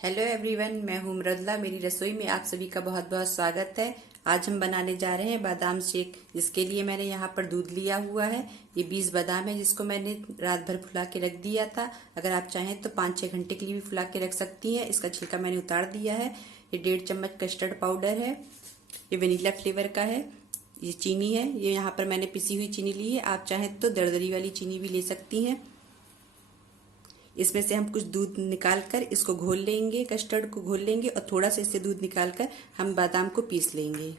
Hello everyone, मैं हूं मृदुला। मेरी रसोई में आप सभी का बहुत बहुत स्वागत है। आज हम बनाने जा रहे हैं बादाम शेक, जिसके लिए मैंने यहाँ पर दूध लिया हुआ है। ये 20 बादाम है, जिसको मैंने रात भर फुला के रख दिया था। अगर आप चाहें तो 5-6 घंटे के लिए भी फुला के रख सकती हैं। इसका छिलका मैंने उतार दिया है। ये 1.5 चम्मच कस्टर्ड पाउडर है। ये वनीला फ्लेवर का है। ये चीनी है, ये यहाँ पर मैंने पिसी हुई चीनी ली है। आप चाहें तो दरदरी वाली चीनी भी ले सकती हैं। इसमें से हम कुछ दूध निकालकर इसको घोल लेंगे, कस्टर्ड को घोल लेंगे और थोड़ा सा इससे दूध निकालकर हम बादाम को पीस लेंगे।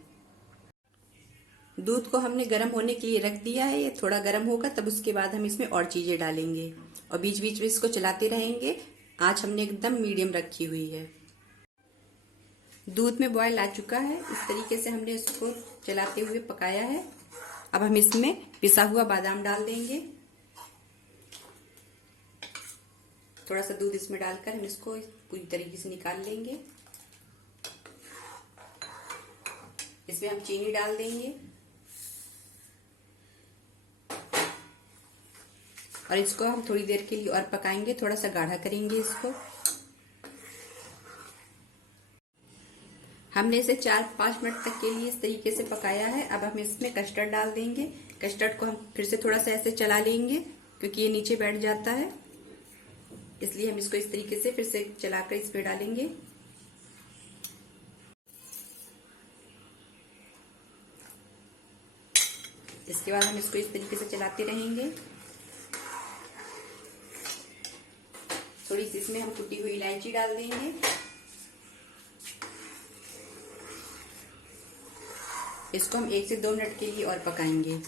दूध को हमने गर्म होने के लिए रख दिया है। ये थोड़ा गर्म होगा तब उसके बाद हम इसमें और चीजें डालेंगे और बीच बीच में इसको चलाते रहेंगे। आंच हमने एकदम मीडियम रखी हुई है। दूध में बॉयल आ चुका है। इस तरीके से हमने इसको चलाते हुए पकाया है। अब हम इसमें पिसा हुआ बादाम डाल देंगे। थोड़ा सा दूध इसमें डालकर हम इसको पूरी तरीके से निकाल लेंगे। इसमें हम चीनी डाल देंगे और इसको हम थोड़ी देर के लिए और पकाएंगे। थोड़ा सा गाढ़ा करेंगे इसको। हमने इसे 4-5 मिनट तक के लिए इस तरीके से पकाया है। अब हम इसमें कस्टर्ड डाल देंगे। कस्टर्ड को हम फिर से थोड़ा सा ऐसे चला लेंगे, क्योंकि ये नीचे बैठ जाता है, इसलिए हम इसको इस तरीके से फिर से चलाकर इसमें डालेंगे। इसके बाद हम इसको इस तरीके से चलाते रहेंगे। थोड़ी सी इसमें हम कुटी हुई इलायची डाल देंगे। इसको हम 1 से 2 मिनट के लिए और पकाएंगे।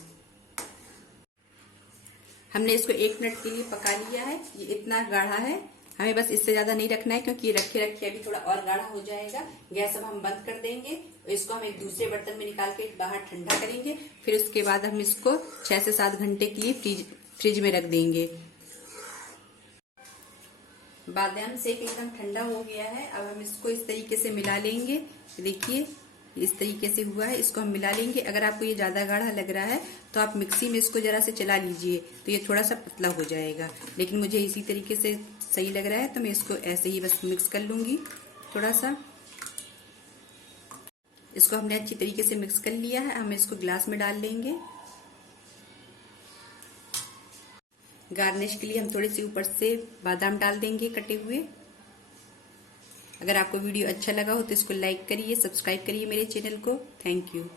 हमने इसको 1 मिनट के लिए पका लिया है। ये इतना गाढ़ा है, हमें बस इससे ज्यादा नहीं रखना है, क्योंकि ये रखे रखे अभी थोड़ा और गाढ़ा हो जाएगा। गैस अब हम बंद कर देंगे। इसको हम एक दूसरे बर्तन में निकाल के बाहर ठंडा करेंगे। फिर उसके बाद हम इसको 6 से 7 घंटे के लिए फ्रिज में रख देंगे। बादाम शेक एकदम ठंडा हो गया है। अब हम इसको इस तरीके से मिला लेंगे। देखिए इस तरीके से हुआ है। इसको हम मिला लेंगे। अगर आपको ये ज्यादा गाढ़ा लग रहा है तो आप मिक्सी में इसको जरा से चला लीजिए, तो ये थोड़ा सा पतला हो जाएगा। लेकिन मुझे इसी तरीके से सही लग रहा है, तो मैं इसको ऐसे ही बस मिक्स कर लूंगी। थोड़ा सा इसको हमने अच्छी तरीके से मिक्स कर लिया है। हम इसको ग्लास में डाल लेंगे। गार्निश के लिए हम थोड़े से ऊपर से बादाम डाल देंगे कटे हुए। अगर आपको वीडियो अच्छा लगा हो तो इसको लाइक करिए, सब्सक्राइब करिए मेरे चैनल को। Thank you.